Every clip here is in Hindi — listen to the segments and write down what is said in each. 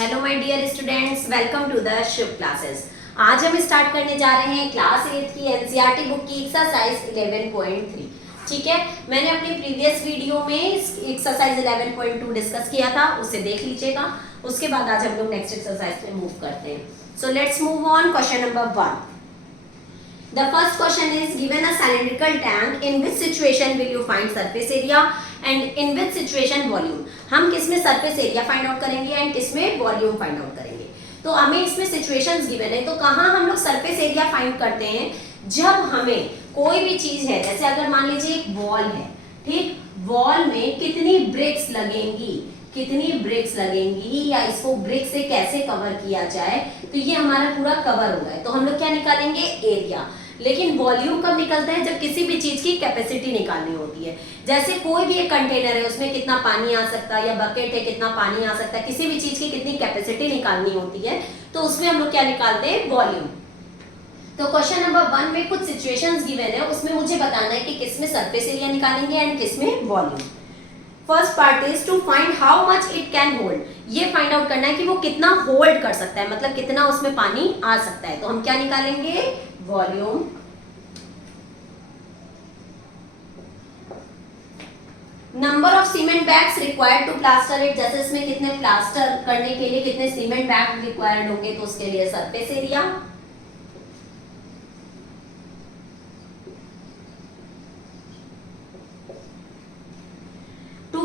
Hello my dear students, welcome to the Shiv classes. आज हम स्टार्ट करने जा रहे हैं क्लास 8 की एनसीईआरटी बुक की एक्सरसाइज 11.3। ठीक है, मैंने अपनी प्रीवियस वीडियो में एक्सरसाइज 11.2 डिस्कस किया था, उसे देख लीजिएगा। उसके बाद आज हम लोग नेक्स्ट एक्सरसाइज में मूव करते हैं। So let's move on. Question number 1। The first question is given a cylindrical tank, in which situation will you find surface area and in which situation volume। हम किसमें surface area find out करेंगे and किसमें volume find out करेंगे। तो हमें इसमें situations given है, तो कहाँ हम लोग surface area find करते हैं, जब हमें कोई भी चीज है, जैसे अगर मान लीजिए एक वॉल है, ठीक, वॉल में कितनी ब्रिक्स लगेंगी या इसको ब्रिक से कैसे कवर किया जाए, तो ये हमारा पूरा कवर हो गया। तो हम लोग क्या निकालेंगे, एरिया। लेकिन वॉल्यूम कब निकलता है, जब किसी भी चीज की कैपेसिटी निकालनी होती है। जैसे कोई भी एक कंटेनर है, उसमें कितना पानी आ सकता है, या बकेट है कितना पानी आ सकता है, किसी भी चीज की कितनी कैपेसिटी निकालनी होती है, तो उसमें हम लोग क्या निकालते हैं, वॉल्यूम। तो क्वेश्चन नंबर 1 में कुछ सिचुएशंस गिवन है, उसमें मुझे बताना है कि किसमें सरफेस एरिया निकालेंगे एंड किसमें volume. First part is to find how much it can hold. ये फाइंड आउट करना है कि वो कितना होल्ड कर सकता है, मतलब कितना उसमें पानी आ सकता है। तो हम क्या निकालेंगे, volume. Number of cement bags required to plaster it, जैसे इसमें कितने प्लास्टर करने के लिए कितने सीमेंट बैग रिक्वायर्ड होंगे, तो उसके लिए surface area.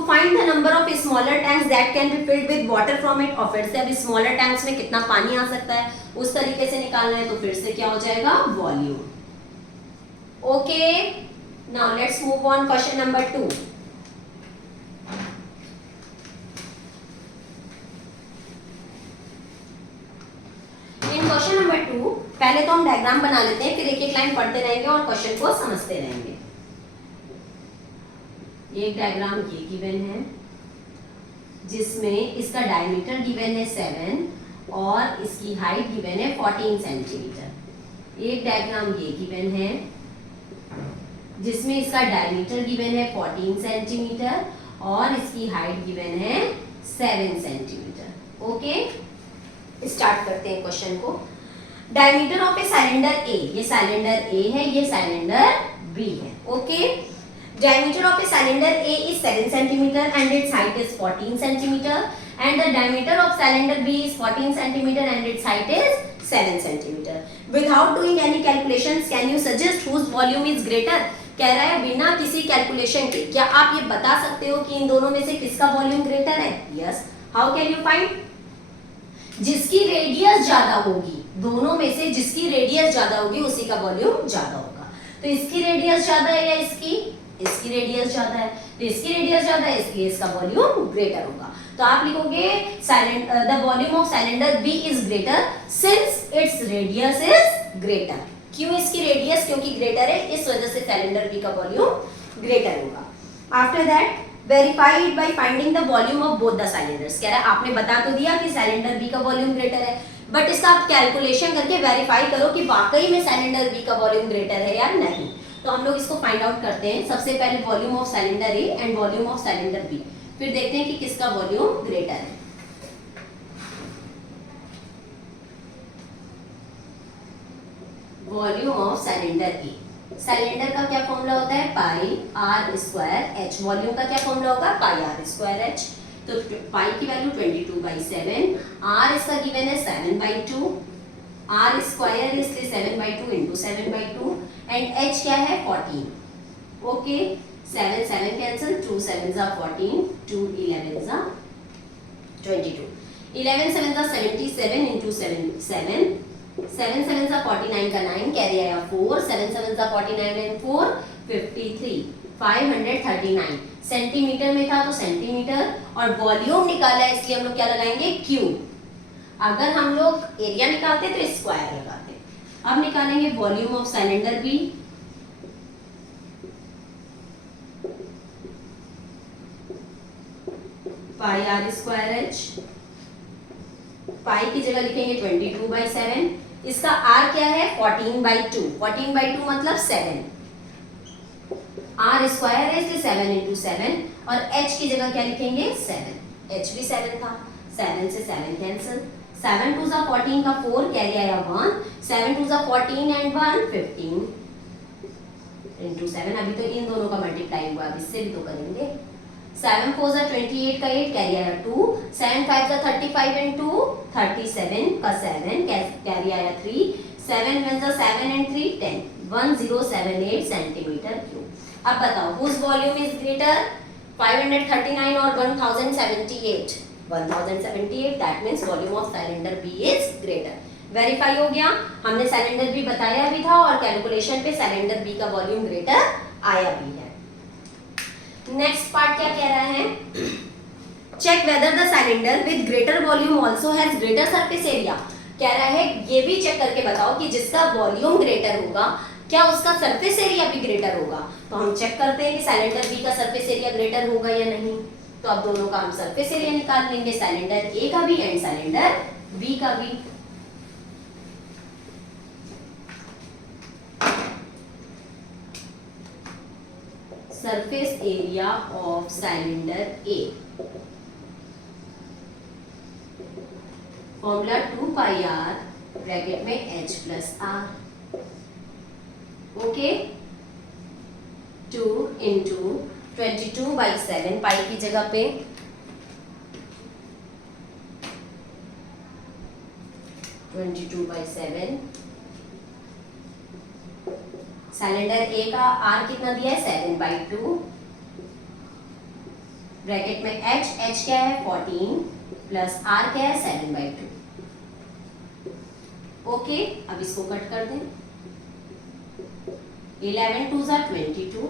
Find the number of smaller tanks that can be filled with water from it, और फिर से अब स्मॉलर टैंक्स में कितना पानी आ सकता है उस तरीके से निकालना है, तो फिर से क्या हो जाएगा, volume. Okay, now let's move on. Question number 2। In question number 2 पहले तो हम डायग्राम बना लेते हैं, फिर एक एक लाइन पढ़ते रहेंगे और क्वेश्चन को समझते रहेंगे। एक डायग्राम ये गिवन है, जिसमें इसका डायमीटर गिवन है 7 और इसकी हाइट गिवन है 14 सेंटीमीटर। एक डायग्राम ये गिवन है, जिसमें इसका डायमीटर गिवन है 14 सेंटीमीटर और इसकी हाइट गिवन है 7 सेंटीमीटर। ओके, स्टार्ट करते हैं क्वेश्चन को। डायमीटर ऑफ ए सिलेंडर ए, ये सिलेंडर ए है, ये सिलेंडर बी है। Okay, diameter of a cylinder A is 7 cm and its height is 14 cm, and the diameter of cylinder B is 14 cm and its height is 7 cm. Without doing any calculations, can you suggest whose volume is greater? कह रहा है बिना किसी कैलकुलेशन के क्या आप ये बता सकते हो कि इन दोनों में से किसका वॉल्यूम ग्रेटर है? Yes, how can you find? जिसकी रेडियस ज्यादा होगी, दोनों में से जिसकी रेडियस ज्यादा होगी उसी का वॉल्यूम ज्यादा होगा। तो इसकी रेडियस ज्यादा है या इसकी रेडियस ज्यादा है, तो इसकी रेडियस ज्यादा है, इसलिए इसका वॉल्यूम ग्रेटर होगा। तो आप लिखोगे the volume of cylinder B is greater since its radius is greater. क्यों इसकी रेडियस, क्योंकि ग्रेटर है, इस वजह से सिलेंडर बी का वॉल्यूम ग्रेटर होगा। After that verify it by finding the volume of both the cylinders. कह रहा है आपने बता तो दिया कि सिलेंडर बी का वॉल्यूम ग्रेटर है, बट इसका आप कैलकुलेशन करके वेरीफाई करो कि वाकई में सिलेंडर बी का वॉल्यूम ग्रेटर है या नहीं। तो हम लोग इसको फाइंड आउट करते हैं। सबसे पहले volume of cylinder A and volume of cylinder B, फिर देखते हैं कि किसका वॉल्यूम ग्रेटर है। Volume of cylinder A, cylinder का क्या फॉर्मूला होता है, pi r square h. Volume का क्या फॉर्मूला होगा, पाई आर स्क्वायर एच। तो पाई की वैल्यू 22/7, आर इसका गिवन है 7/2, आर स्क्वायर इसलिए 7/2 इंटू 7/2 एंड एच क्या है 14। ओके, 7 7 कैंसिल, 2 7 14, 2 11 22, 11 7 77 इंटू 7 7, 7 7 49 का 9 कैरी आया 4, 7 7 49 एंड 4 53, 539 सेंटीमीटर में था तो सेंटीमीटर, और वॉल्यूम निकाला है इसलिए हम लोग क्या लगाएंगे, क्यूब। अगर हम लोग एरिया निकालते तो स्क्वायर लगाते। अब निकालेंगे volume of cylinder b. Pi r square h, pi की जगह लिखेंगे 22/7, इसका आर क्या है 14/2, 14/2 मतलब 7, आर स्क्वायर है इसलिए 7 इंटू 7, और एच की जगह क्या लिखेंगे 7, एच भी 7 था, 7 से 7 कैंसिल, 7 2 जा 14 का 4 कैरी आया 1, 7 2 जा 14 एंड 1 15 इंटू 7, अभी तो इन दोनों का मल्टीप्लाई हुआ, अब इससे भी तो करेंगे। 7 4 जा 28 का 8 कैरी आया 2, 7 5 जा 35 इंटू 37 का 7 कैरी आया 3, 7 1 जा 7 एंड 3 10, 1078 सेंटीमीटर क्यूब। अब बताओ हुज वॉल्यूम इज ग्रेटर, 539 और 1078, 1078, that means volume of cylinder B is greater. Verify हो गया, हमने सिलेंडर बी बताया भी था और कैलकुलेशन पे सिलेंडर बी का वॉल्यूम ग्रेटर आया भी है। नेक्स्ट पार्ट क्या कह रहा है, check whether the cylinder with greater volume also has greater surface area. कह रहा है ये भी चेक करके बताओ कि जिसका वॉल्यूम ग्रेटर होगा क्या उसका सरफेस एरिया भी ग्रेटर होगा। तो हम चेक करते हैं कि सिलेंडर बी का सरफेस एरिया ग्रेटर होगा या नहीं। तो अब दोनों का हम सरफेस एरिया निकाल लेंगे, सिलेंडर ए का भी एंड सिलेंडर बी का भी। Surface area of cylinder A, formula 2 pi r bracket में h plus r, okay. 2 into 22/7 pi की जगह पे 22/7, सिलेंडर ए का आर कितना दिया है 7/2, ब्रैकेट में h क्या है 14 प्लस आर क्या है 7/2, ओके। अब इसको कट कर दें, 11 2 जा 22,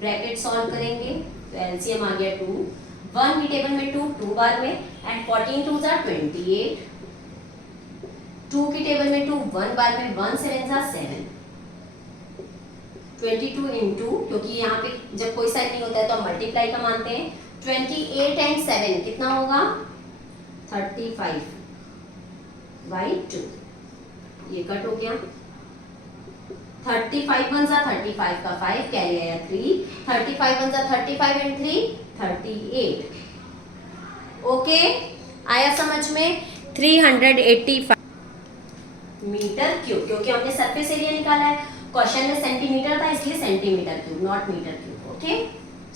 ब्रैकेट सॉल्व करेंगे तो एलसीएम आ गया 2, 1 की टेबल में 2 बार में एंड 14 2 जा 28, 2 की टेबल में 2 1 बार में, 1 7 जा 7, 22 इंटू, क्योंकि यहाँ पे जब कोई साइन नहीं होता है तो हम मल्टीप्लाई का मानते हैं, 28 एंड 7 कितना होगा 35/2, ये कट हो गया। 35 1 जा 35 का 5 कैरी आया 3, 35 1 जा 35 एंड 3 38, ओके। आया समझ में, 385 मीटर क्यूब, क्योंकि हमने सरफेस एरिया निकाला है, क्वेश्चन में सेंटीमीटर था इसलिए centimetre cube not metre cube, okay.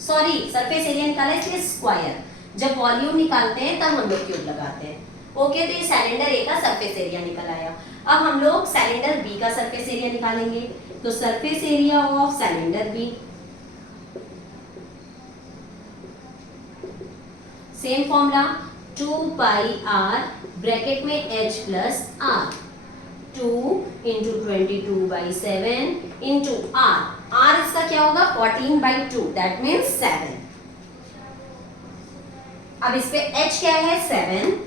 Sorry surface area निकाला है इसलिए स्क्वायर, जब वॉल्यूम निकालते हैं तब हम लोग क्यूब लगाते हैं, ओके। तो ये सिलेंडर ए का सरफेस एरिया निकल आया। अब हम लोग सिलेंडर बी का सरफेस एरिया निकालेंगे, तो surface area of cylinder B, same formula 2 pi r bracket में h plus r, 2 into 22/7 into r इसका क्या होगा 14/2, दैट मीन्स 7। अब इस पे h क्या है 7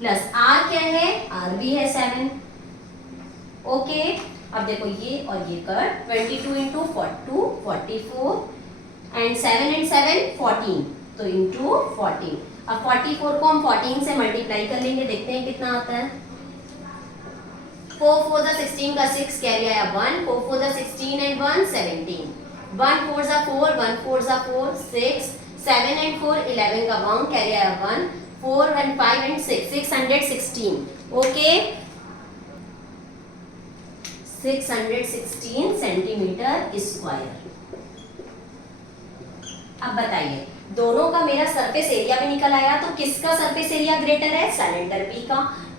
प्लस r क्या है, r भी है 7, ओके। अब देखो ये और ये कट, 22 इंटू 44 एंड 7 एंड 7 14, तो इंटू 14। अब 44 को हम 14 से मल्टीप्लाई कर लेंगे, देखते हैं कितना आता है। 4 4 जा 16 का 6 कैरी आया 1, 4 4 जा 16 एंड 1 17, 1 4 जा 4, 1 4 जा 4 6, 7 एंड 4 11 का बाउंड कैरी आया 1, 4 1 5 एंड 6 616, ओके। 616 centimetre square. अब बताइए दोनों का मेरा सरफेस एरिया भी निकल आया, तो किसका सरफेस एरिया ग्रेटर है, सिलेंडर बी का,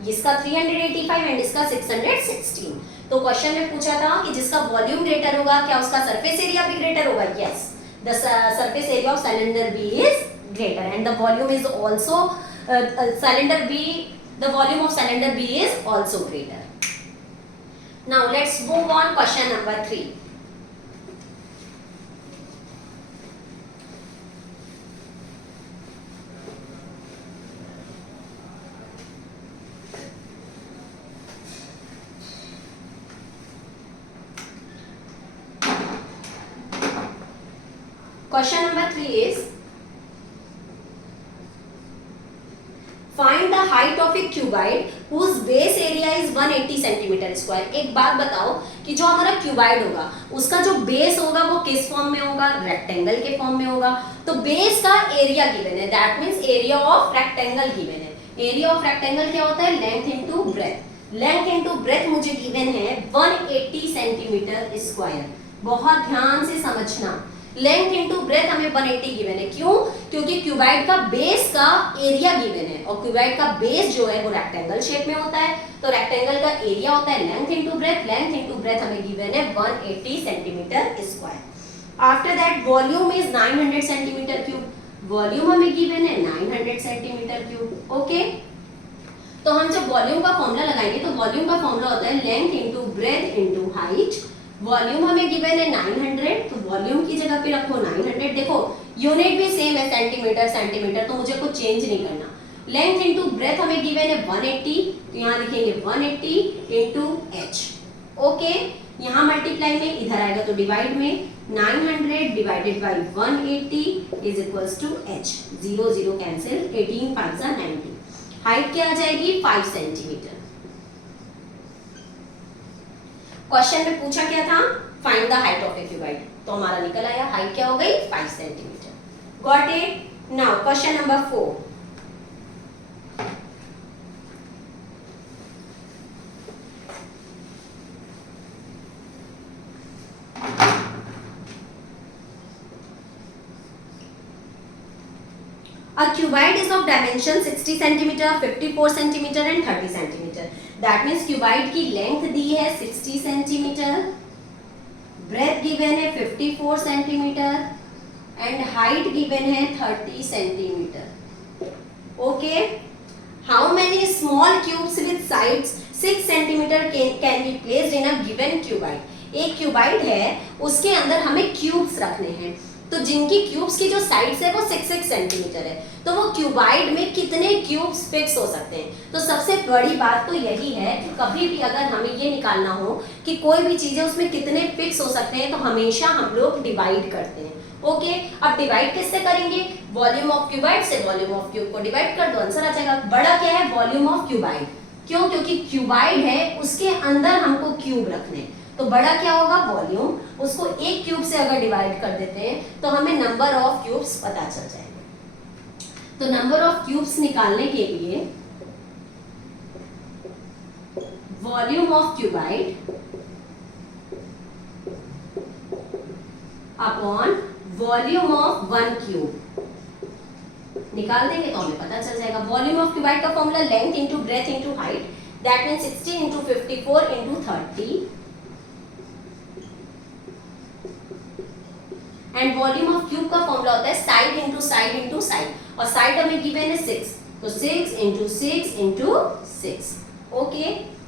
इसका 385 एंड इसका 616। तो क्वेश्चन में पूछा था कि जिसका वॉल्यूम ग्रेटर होगा क्या उसका सरफेस एरिया भी ग्रेटर होगा, yes, the surface area of cylinder B is greater and the volume is also cylinder B, the volume of cylinder B is also greater. Now let's move on question number 3। Question number 3 is, find the the height of a cuboid whose base area is 180 centimetre square. एक बात बताओ कि जो हमारा क्यूबाइड होगा उसका जो बेस होगा वो किस फॉर्म में होगा, रेक्टेंगल के फॉर्म में होगा। तो बेस का एरिया गिवन है, that means area of rectangle given है। एरिया ऑफ रेक्टेंगल क्या होता है, length into breath. Length into breath मुझे गिवन है 180 सेंटीमीटर स्क्वायर। बहुत ध्यान से समझना, लेंथ इनटू ब्रेथ हमें 180 गिवन है। क्यों? क्योंकि क्यूबाइड का बेस का एरिया गिवन है और क्यूबाइड का बेस जो है वो रेक्टेंगल शेप में होता है, तो रेक्टेंगल का एरिया होता है length into breath. Length into breadth हमें गिवन है 180 centimetre square. After that volume is 900 centimetre cube. Volume हमें गिवन है 900 सेंटीमीटर क्यूब। ओके, तो हम जब वॉल्यूम का फॉर्मूला लगाएंगे तो वॉल्यूम का फॉर्मूला होता है length into breath into height. Volume हमें गिवन है 900, तो वॉल्यूम की जगह पे रखो 900। देखो यूनिट भी सेम है सेंटीमीटर सेंटीमीटर, तो मुझे कुछ चेंज नहीं करना। लेंथ इनटू ब्रेथ हमें गिवन है 180, तो यहाँ लिखेंगे 180 इनटू h। ओके, यहाँ मल्टीप्लाई में, इधर आएगा तो डिवाइड में। 900 divided by 180 is equals to h। 0 0 cancel, 18 5 90। Height क्या आ जाएगी, 5 सेंटीमीटर। क्वेश्चन में पूछा क्या था, find the height of a cuboid, तो हमारा निकल आया हाइट क्या हो गई, 5 centimetre. Got it. Now question number 4। A cuboid is of dimension 60 cm, 54 cm and 30 cm. That means cuboid की length दी है 60 cm, breadth given है 54 cm and height given है 30 cm. Okay. How many small cubes with sides 6 cm can be placed in a given cuboid? एक क्यूबाइड है, उसके अंदर हमें क्यूब्स रखने हैं, तो जिनकी क्यूब्स की जो साइड्स है वो 6 सेंटीमीटर है, तो वो क्यूबाइड में कितने क्यूब्स फिक्स हो सकते हैं। तो सबसे बड़ी बात तो यही है कि कभी भी अगर हमें ये निकालना हो कि कोई भी चीजें उसमें कितने फिक्स हो सकते हैं, तो हमेशा हम लोग डिवाइड करते हैं। ओके, अब डिवाइड किससे करेंगे, वॉल्यूम ऑफ क्यूबाइड से। वॉल्यूम ऑफ क्यूब को डिवाइड कर दो, आंसर आ जाएगा। बड़ा क्या है, वॉल्यूम ऑफ क्यूबाइड। क्यों? क्योंकि क्यूबाइड है, उसके अंदर हमको क्यूब रखने, तो बड़ा क्या होगा, वॉल्यूम। उसको एक क्यूब से अगर डिवाइड कर देते हैं तो हमें नंबर ऑफ क्यूब्स पता चल जाएंगे। तो नंबर ऑफ क्यूब्स निकालने के लिए volume of cuboid upon volume of one cube निकाल देंगे तो हमें पता चल जाएगा। वॉल्यूम ऑफ क्यूबाइड का formula length into breath into height, that means 60 into 54 into 30, and volume of cube का फॉर्मूला होता है side into side into side, और साइड हमें गिवन है 6, तो 6 इनटू 6 इनटू 6। ओके,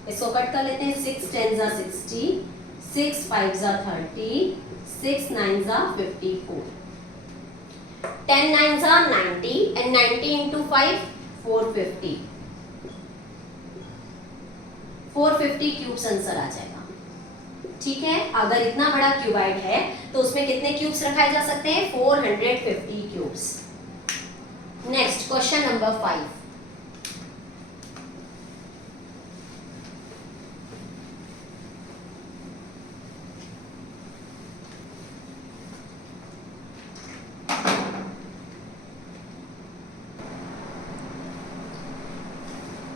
इसको कट कर लेते हैं। 6 10 जा 60, 6 5 जा 30, 6 9 जा 54, 10 9 जा 90 एंड 90 इनटू 5 450। 450 क्यूब्स आंसर आ जाएगा। ठीक है, अगर इतना बड़ा क्यूबाइड है तो उसमें कितने क्यूब्स रखाए जा सकते हैं, 450 cubes. Next question number 5।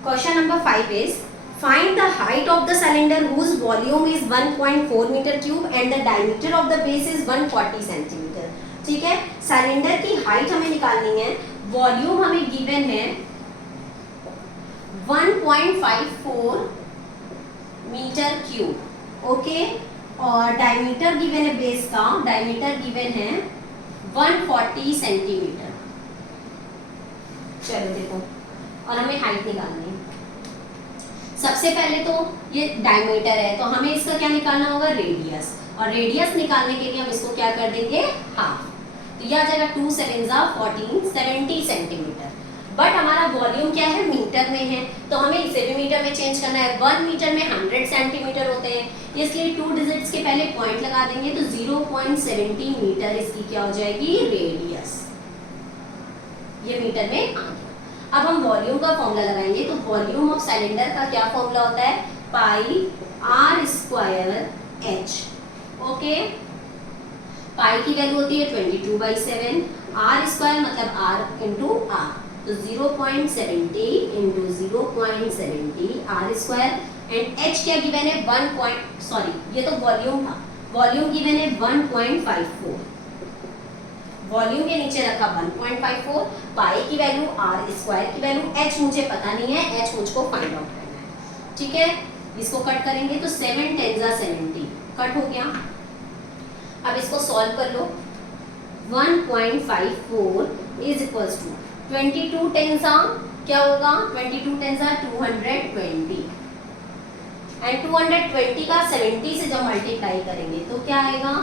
Question number 5 is find the height of the cylinder whose volume is 1.4 meter cube and the diameter of the base is 140 centimeter. ठीक है, सिलेंडर की हाइट हमें निकालनी है, वॉल्यूम हमें गिवन है 1.54 मीटर क्यूब। ओके, और डायमीटर गिवन है बेस का, डायमीटर गिवन है 140 सेंटीमीटर। चलो देखो, और हमें हाइट निकालनी है। सबसे पहले तो ये डायमीटर है, तो हमें इसका क्या निकालना होगा, रेडियस, और रेडियस निकालने के लिए हम इसको क्या कर देंगे, हाफ। तो यह आ जाएगा 2 7 14 70 सेंटीमीटर। बट हमारा वॉल्यूम क्या है, मीटर में है, तो हमें इसे भी मीटर में चेंज करना है। 1 मीटर में 100 सेंटीमीटर होते हैं, इसलिए 2 डिजिट्स के पहले पॉइंट लगा देंगे, तो 0.70 मीटर इसकी क्या हो जाएगी, रेडियस। ये मीटर में आ गया। अब हम वॉल्यूम का फॉर्मूला लगाएंगे, तो वॉल्यूम ऑफ सिलेंडर का क्या फॉर्मूला होता है, pi r square h. Okay, pi की वैल्यू होती है 22/7, आर स्क्वायर मतलब आर इंटू आर, तो 0.70 into 0.70 r square, and h क्या गिवन है 1 ये तो वॉल्यूम था, वॉल्यूम गिवन है 1.54, वॉल्यूम के नीचे रखा 1.54, पाई की वैल्यू आर स्क्वायर की वैल्यू, एच मुझे पता नहीं है, एच मुझको फाइंड आउट करना है। ठीक है, इसको कट करेंगे तो 7 10 70 कट हो गया। अब इसको सॉल्व कर लो, 1.54 इज इक्वल्स टू 22 10 क्या होगा, 22 10 220, एंड 220 का 70 से जब मल्टीप्लाई करेंगे तो क्या आएगा,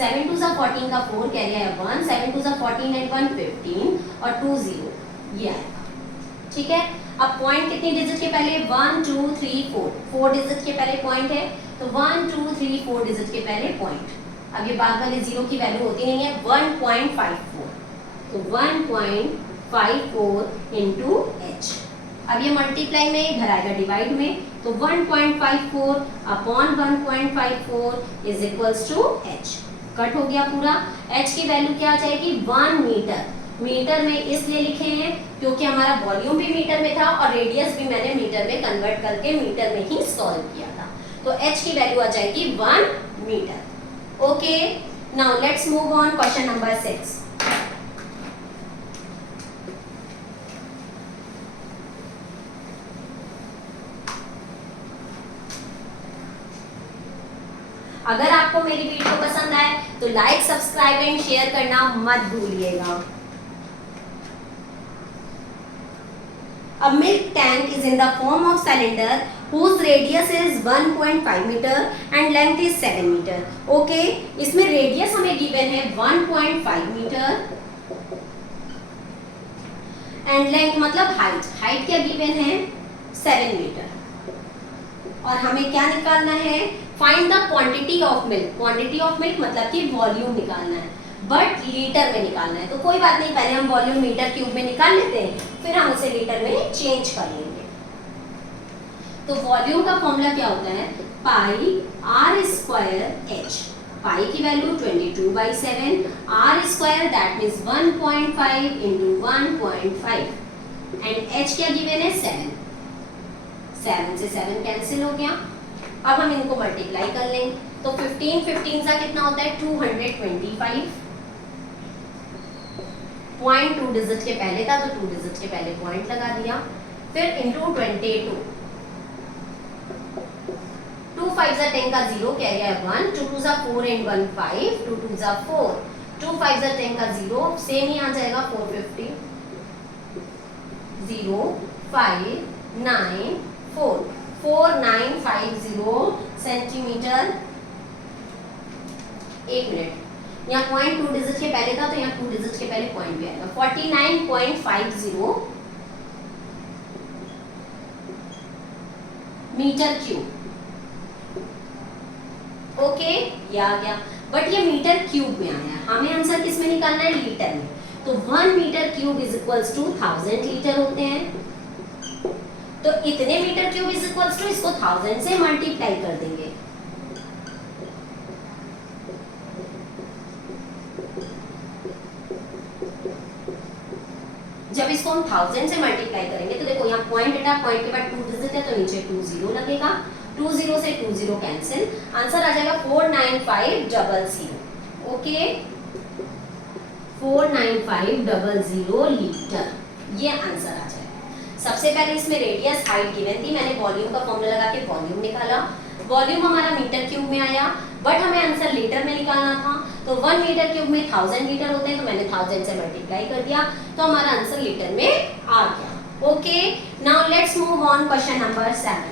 7 2 14 का 4 कैरी है 1, 7 2 14 एंड 1 15 और 2 0 ये आएगा। ठीक है, अब पॉइंट कितनी डिजिट के पहले, 1 2 3 4 डिजिट के पहले पॉइंट है, तो 1 2 3 4 डिजिट के पहले पॉइंट। अब ये बाद वाले जीरो की वैल्यू होती नहीं है, 1.54, तो 1.54 इंटू एच। अब ये मल्टीप्लाई में इधर आएगा डिवाइड में, तो 1.54 upon 1.54 is equals to h. Cut हो गया पूरा। एच की वैल्यू क्या आ जाएगी, 1 मीटर। मीटर में इसलिए लिखे हैं क्योंकि हमारा वॉल्यूम भी मीटर में था और रेडियस भी मैंने मीटर में कन्वर्ट करके मीटर में ही सॉल्व किया था, तो एच की वैल्यू आ जाएगी 1 metre. Okay, now let's move on question number 6। अगर आपको मेरी वीडियो पसंद आए तो लाइक सब्सक्राइब एंड शेयर करना मत भूलिएगा। A milk tank is in the form of cylinder whose radius is 1.5 meter and length is 7 meter. Okay, इसमें रेडियस हमें गिवन है 1.5 मीटर एंड लेंथ मतलब हाइट क्या गिवन है 7 मीटर, और हमें क्या निकालना है, find the quantity of milk. Quantity of milk मतलब कि वॉल्यूम निकालना है, बट लीटर में निकालना है। तो कोई बात नहीं, पहले हम वॉल्यूम मीटर क्यूब में निकाल लेते हैं, फिर हम उसे लीटर में चेंज कर लेंगे। तो वॉल्यूम का फॉर्मूला क्या होता है, pi r square h. Pi की value 22/7, r square that means 1.5 into 1.5, and h क्या गिवन है 7। 7 से 7 कैंसिल हो गया। अब हम इनको मल्टीप्लाई कर लेंगे, तो 15 सा कितना होता है 225, पॉइंट 2 डिजिट के पहले था तो 2 डिजिट के पहले पॉइंट लगा दिया, फिर इंटू 22, 2 5 जा 10 का 0 कैरी है 1, 2 2 जा 4 एंड 1 5, 2 2 जा 4, 2 5 जा 10 का 0 सेम ही आ जाएगा 450, 0 5 9 4 4950 सेंटीमीटर। एक मिनट, यहाँ पॉइंट 2 डिजिट के पहले था तो यहाँ 2 डिजिट के पहले पॉइंट भी आएगा, 49.50 मीटर क्यूब। ओके, ये आ गया, बट ये मीटर क्यूब में आया है, हमें आंसर किस में निकालना है, लीटर में। तो 1 metre cube is equals to 1000 litre होते हैं, तो इतने metre cube is equals to इसको 1000 से मल्टीप्लाई कर देंगे। जब इसको हम 1000 से मल्टीप्लाई करेंगे तो देखो यहाँ पॉइंट डेटा, पॉइंट के बाद 2 डिजिट है तो नीचे 2 0 लगेगा, 2 0 से 2 0 कैंसिल, आंसर आ जाएगा 49500। ओके, 49500 लीटर, ये आंसर आ जाएगा। सबसे पहले इसमें रेडियस हाइट गिवन थी, मैंने वॉल्यूम का फॉर्मूला लगा के वॉल्यूम निकाला, वॉल्यूम हमारा मीटर क्यूब में आया, बट हमें आंसर लीटर में निकालना था, तो 1 मीटर क्यूब में 1000 लीटर होते हैं, तो मैंने 1000 से मल्टीप्लाई कर दिया, तो हमारा आंसर लीटर में आ गया। Okay, now let's move on question number 7।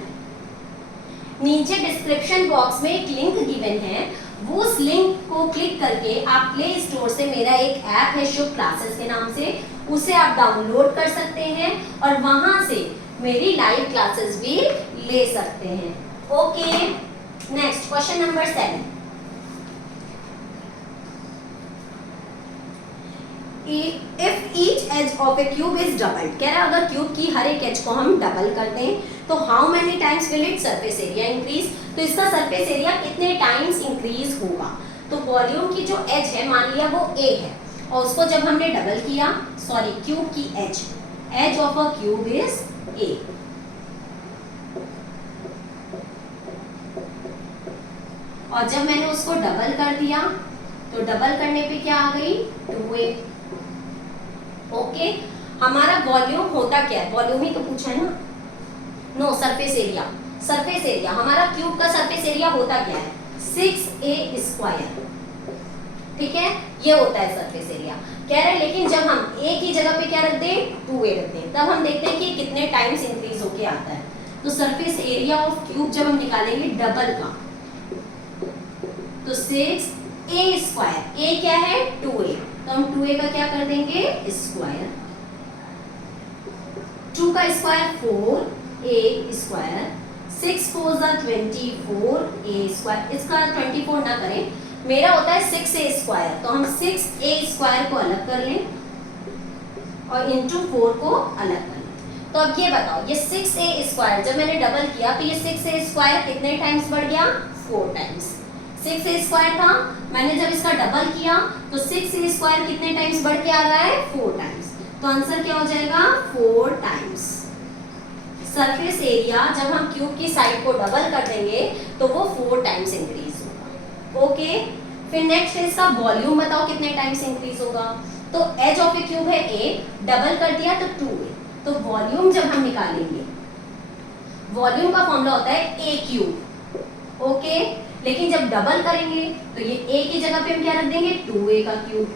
नीचे डिस्क्रिप्शन बॉक्स में एक लिंक गिवन है, वो उस लिंक को क्लिक करके आप प्ले स्टोर से, मेरा एक ऐप है शुभ क्लासेस के नाम से, उसे आप डाउनलोड कर सकते हैं और वहां से मेरी लाइव क्लासेस भी ले सकते हैं। Okay, next question number 7। If each edge of a cube is doubled, कह रहा है अगर क्यूब की हर एक एज को हम डबल कर दें तो how many times will it surface area increase, तो इसका सरफेस एरिया कितने टाइम्स इंक्रीज होगा। तो वॉल्यूम की जो एज है मान लिया वो ए है और उसको जब हमने डबल किया, सॉरी क्यूब की edge of a cube is a, और जब मैंने उसको डबल कर दिया तो डबल करने पे क्या आ गई 2a। ओके, हमारा वॉल्यूम होता क्या है, वॉल्यूम ही तो पूछा है ना, no surface area, surface area हमारा क्यूब का सरफेस एरिया होता क्या है 6a स्क्वायर, ठीक है, ये होता है सरफेस एरिया। कह रहे हैं लेकिन जब हम a की जगह पे क्या रख दें 2a रख दें, तब हम देखते हैं कि कितने टाइम्स इंक्रीज होके आता है। तो सरफेस एरिया ऑफ क्यूब जब हम निकालेंगे डबल का तो 6a स्क्वायर, a क्या है 2a, तो हम 2a का क्या कर देंगे स्क्वायर, 2 का square 4a square, 6 4 24a square, इसका 24 ना करें, मेरा होता है 6a स्क्वायर, तो हम 6a स्क्वायर को अलग कर लें और इंटू 4 को अलग कर लें। तो अब ये बताओ ये 6a स्क्वायर जब मैंने डबल किया तो ये 6a स्क्वायर कितने टाइम्स बढ़ गया 4 टाइम्स, 6a स्क्वायर था, मैंने जब इसका डबल किया तो 6a स्क्वायर कितने टाइम्स बढ़ के आ रहा है 4 टाइम्स, तो आंसर क्या हो जाएगा 4 टाइम्स। सरफेस एरिया जब हम क्यूब की साइड को डबल कर देंगे तो वो 4 टाइम्स इंक्रीज होगा। ओके, फिर नेक्स्ट है इसका वॉल्यूम बताओ कितने टाइम्स इंक्रीज होगा। तो एज ऑफ ए क्यूब है a, डबल कर दिया तो 2a, तो वॉल्यूम जब हम निकालेंगे, वॉल्यूम का फॉर्मूला होता है a क्यूब। ओके, लेकिन जब डबल करेंगे तो ये a की जगह पे हम क्या रख देंगे 2a का क्यूब,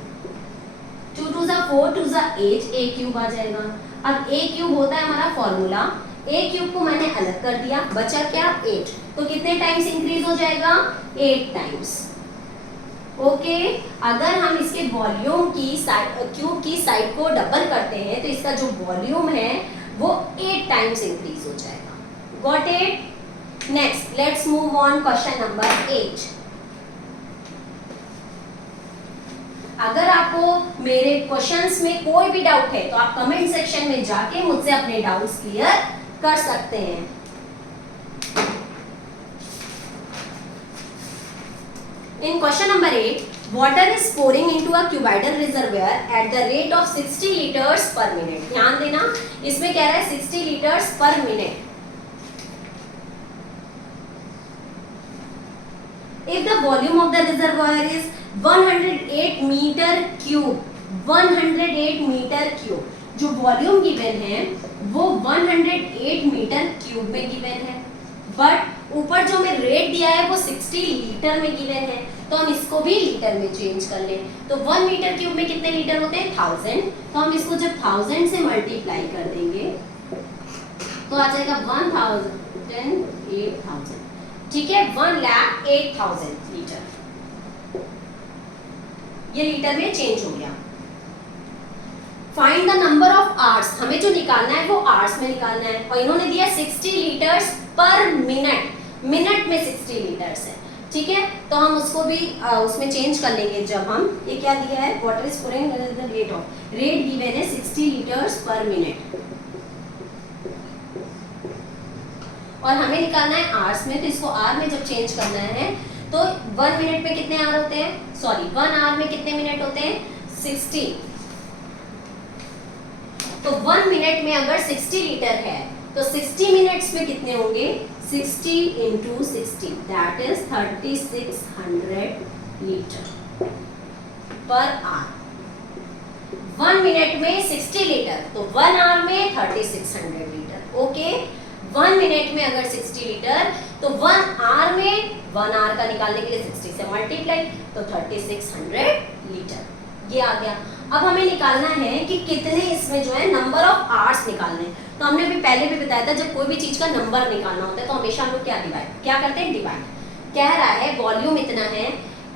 2 2 4 2 8 a क्यूब आ जाएगा। अब a क्यूब होता है हमारा फॉर्मूला, a क्यूब को मैंने अलग कर दिया, बचा क्या 8, तो कितने टाइम्स इंक्रीज हो जाएगा 8 टाइम्स। ओके, अगर हम इसके वॉल्यूम की साइड क्यूब की साइड को डबल करते हैं तो इसका जो वॉल्यूम है वो 8 टाइम्स इंक्रीज हो जाएगा। Got it? Next let's move on question number 8। अगर आपको मेरे क्वेश्चंस में कोई भी डाउट है तो आप कमेंट सेक्शन में जाके मुझसे अपने डाउट्स क्लियर कर सकते हैं। In question number 8, water is pouring into a cuboidal reservoir at the rate of 60 liters per minute. ध्यान देना, इसमें कह रहा है 60 liters per minute. If the volume of the reservoir is 108 meter cube, 108 meter cube, जो वॉल्यूम गिवन है वो 108 मीटर क्यूब में गिवन है, बट ऊपर जो हमें रेट दिया है वो 60 लीटर में गिवन है, तो हम इसको भी लीटर में चेंज कर लें। तो 1 मीटर क्यूब में कितने लीटर होते हैं 1000, तो हम इसको जब 1000 से मल्टीप्लाई कर देंगे तो आ जाएगा 1000, ठीक है, 1,08,000 लीटर, ये लीटर में चेंज हो गया। Find the number of hours, हमें जो निकालना है वो आवर्स में निकालना है, और इन्होंने दिया 60 लीटर्स पर मिनट, मिनट में 60 लीटर्स है, ठीक है, तो हम उसको भी उसमें चेंज कर लेंगे। जब हम ये क्या दिया है water is pouring the rate of, rate given है 60 लीटर्स पर मिनट, और हमें निकालना है आवर्स में, तो इसको आवर में जब चेंज करना है तो 1 मिनट में कितने आवर होते हैं, सॉरी 1 आवर में कितने मिनट होते हैं 60, तो 1 मिनट में अगर 60 लीटर है तो 60 मिनट्स में कितने होंगे 60 into 60, that is 3600 litre per hour. 1 minute में 60 लीटर तो 1 आवर में 3600 लीटर। ओके, 1 मिनट में अगर 60 लीटर तो 1 आवर में 1 आवर का निकालने के लिए 60 से मल्टीप्लाई तो 3600 लीटर, ये आ गया। अब हमें निकालना है कि कितने इसमें जो है नंबर ऑफ आवर्स निकालने हैं, तो हमने अभी पहले भी बताया था जब कोई भी चीज का नंबर निकालना होता है तो हमेशा हम लोग क्या करते हैं डिवाइड। कह रहा है वॉल्यूम इतना है,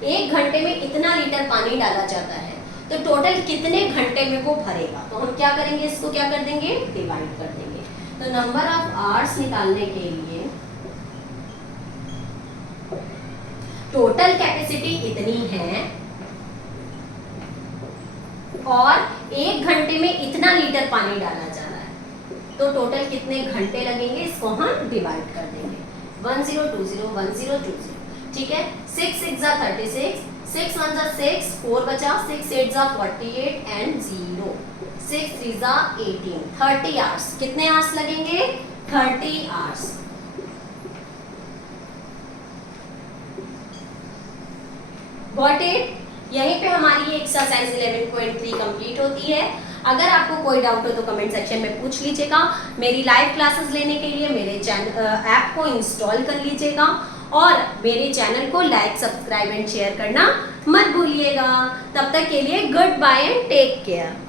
1 घंटे में इतना लीटर पानी डाला जाता है, तो टोटल कितने घंटे में वो भरेगा, तो हम क्या करेंगे इसको क्या कर देंगे डिवाइड कर देंगे। तो नंबर ऑफ आवर्स निकालने के लिए टोटल कैपेसिटी इतनी है, और 1 घंटे में इतना लीटर पानी डाला जा रहा है, तो टोटल कितने घंटे लगेंगे इसको हम डिवाइड कर देंगे। 1020 1020, ठीक है। 6 6 जा 36, 6 1 जा 6, 4 बचा, 6 8 जा 48 एंड 0, 6 3 जा 18, 30 आवर्स। कितने आवर्स लगेंगे? 30 आवर्स। Got it? यहीं पे हमारी ये एक्सरसाइज 11.3 कंप्लीट होती है। अगर आपको कोई डाउट हो तो कमेंट सेक्शन में पूछ लीजिएगा। मेरी लाइव क्लासेस लेने के लिए मेरे चैनल ऐप को इंस्टॉल कर लीजिएगा और मेरे चैनल को लाइक, सब्सक्राइब एंड शेयर करना मत भूलिएगा। तब तक के लिए goodbye and take care.